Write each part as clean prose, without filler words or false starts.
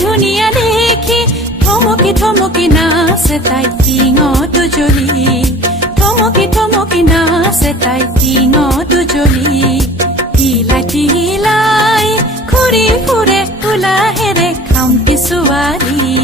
ধুনীয়া দেখি থমকি থমকি নাচে তাই টিঙত জ্বলি থমকি থমকি নাচে তাই টিঙত জ্বলি তিলাই তিলাই ঘূৰি ফুৰে উলাহেৰে খামটি ছোৱালী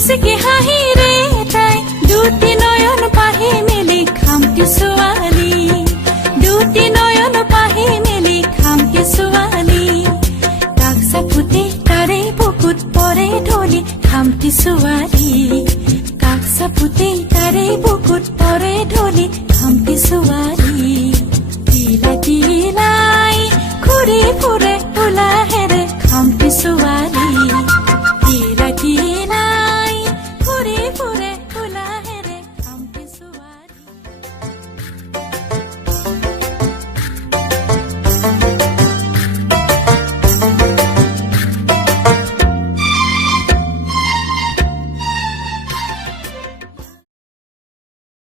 মিছিকি হাঁহি ৰে তাই দুটি নয়ন পাহি মেলি খামটি ছোৱালী দুটি নয়ন পাহি মেলি খামটি ছোৱালী কাষ চাপুতে তাৰে বুকুত পৰে ঢলি খামটি ছোৱালী কাষ চাপুতে তাৰে বুকুত পৰে ঢলি খামটি ছোৱালী তিলাই তিলাই ঘূৰি ফুৰে